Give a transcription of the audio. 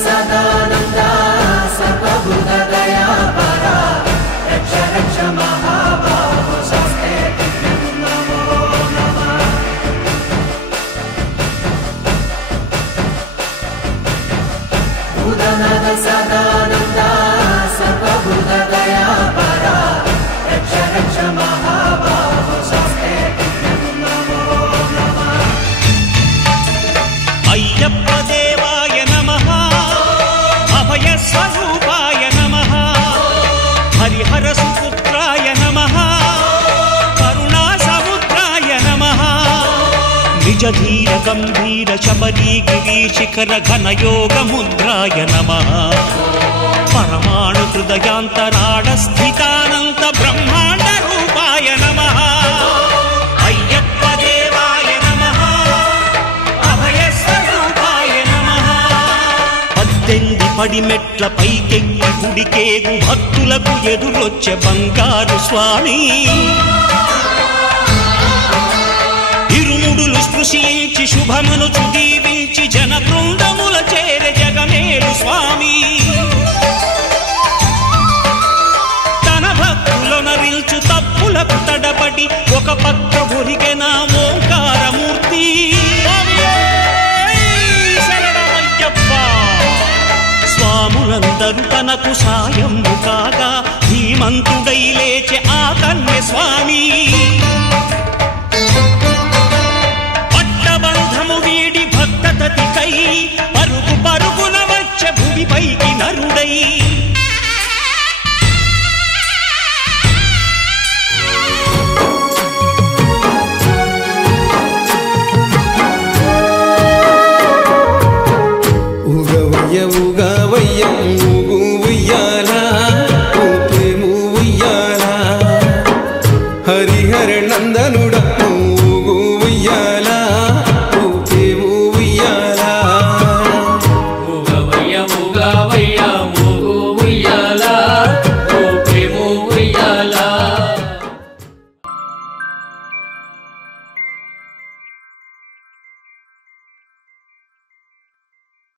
सदानंदा सर्वभूत दयापरा रक्ष रक्ष महाबाहो शस्ते नमो नमः। भूतनाथ सदानंदा सर्वभूत दयापरा रक्ष रक्ष महाबाहो शस्ते नमो नमः। अय्यप्प देवाय नमः अभय स्वरूपाय नमः हरिहर सुपुत्राय नमः करुणा समुद्राय नमः निज धीर गंभीर शबरी गिरी शिखर घन योग मुद्राय नमः परमाणु हृदयांतराळ स्थितानंत ब्रह्मांड रूपाय नमः। अय्यप्प देवाय नमः अभय स्वरूपाय नमः। పద్దెంది పడిమెట్ల పైకెక్కి గుడికేగు భక్తులకు ఎదురొచ్చే బంగారు స్వామి ఇరుముడులు స్పృశించి శుభమును చుదీవించి జన బృందముల చేర జగమేలు స్వామి తన భక్తులనరిల్చు తప్పులకు తడబడి ఒక పక్క ఒరిగెన ఓంకారమూర్తి స్వాములందరూ తనకు సాయము కాగా ధీమంతుడై లేచె ఆ కన్య స్వామి